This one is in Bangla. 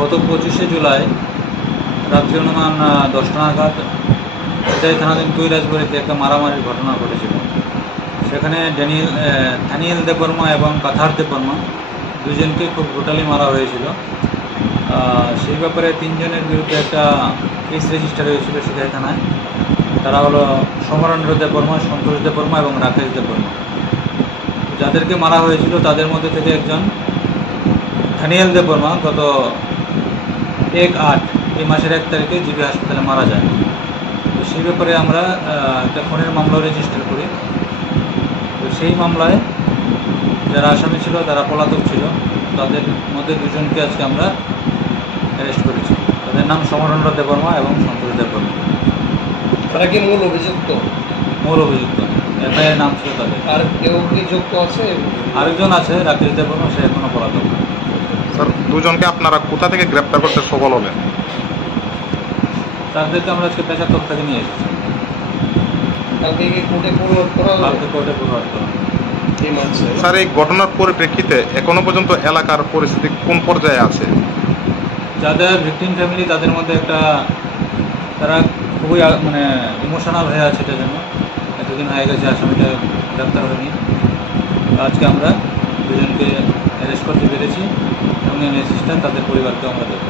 গত 25শে জুলাই রাত্রি অনুমান 10টা নাগাদ এটাই থানাধীন কৈলাসবাড়িতে একটা মারামারির ঘটনা ঘটেছিল। সেখানে থানিয়েল দেববর্মা এবং কাথার দেববর্মা দুজনকে খুব ব্রুটালি মারা হয়েছিল। সেই ব্যাপারে 3 জনের বিরুদ্ধে একটা কেস রেজিস্টার হয়েছিল সিধাই থানায়। তারা হলো সমরেন্দ্র দেববর্মা, সন্তোষ দেববর্মা এবং রাকেশ দেববর্মা। যাদেরকে মারা হয়েছিল তাদের মধ্যে থেকে একজন থানিয়েল দেববর্মা গত 1/8 এই মাসের 1 তারিখে জিবি হাসপাতালে মারা যায়। তো সেই ব্যাপারে আমরা একটা খুনের মামলা রেজিস্টার করি। তো সেই মামলায় যারা আসামি ছিল তারা পলাতক ছিল। তাদের মধ্যে 2 জনকে আজকে আমরা অ্যারেস্ট করেছি। তাদের নাম সমরেন্দ্র দেববর্মা এবং সন্তোষ দেববর্মা। তারা কি মূল অভিযুক্ত? মূল অভিযুক্ত, এফআইআর নাম ছিল তাদের। আর কেউ কি যুক্ত আছে? আরেকজন আছে রাকেশ দেববর্মা, সে এখনো পলাতক। স্যার, 2 জনকে আপনারা কোথা থেকে গ্রেপ্তার করতে সফল হলেন? তাদেরকে আমরা আজকে পেশাতক থেকে নিয়ে এসেছি। কালকে কি কোর্টে ফরওয়ার্ড করা হবে? কালকে কোর্টে ফরওয়ার্ড করা হবে। এই মানছে। স্যার, এই ঘটনার পরিপ্রেক্ষিতে এখনো পর্যন্ত এলাকার পরিস্থিতি কোন পর্যায়ে আছে? যাদের ভিকটিম ফ্যামিলি তাদের মধ্যে তারা খুবই ইমোশনাল হয়ে আছে। এটার জন্য এতদিন হয়ে গেছে আসামিটা গ্রেপ্তার হয়নি। আজকে আমরা 2 জনকে অ্যারেস্ট করতে পেরেছি এবং অ্যাসিস্ট্যান্ট তাদের পরিবারকে আমরা দেবো।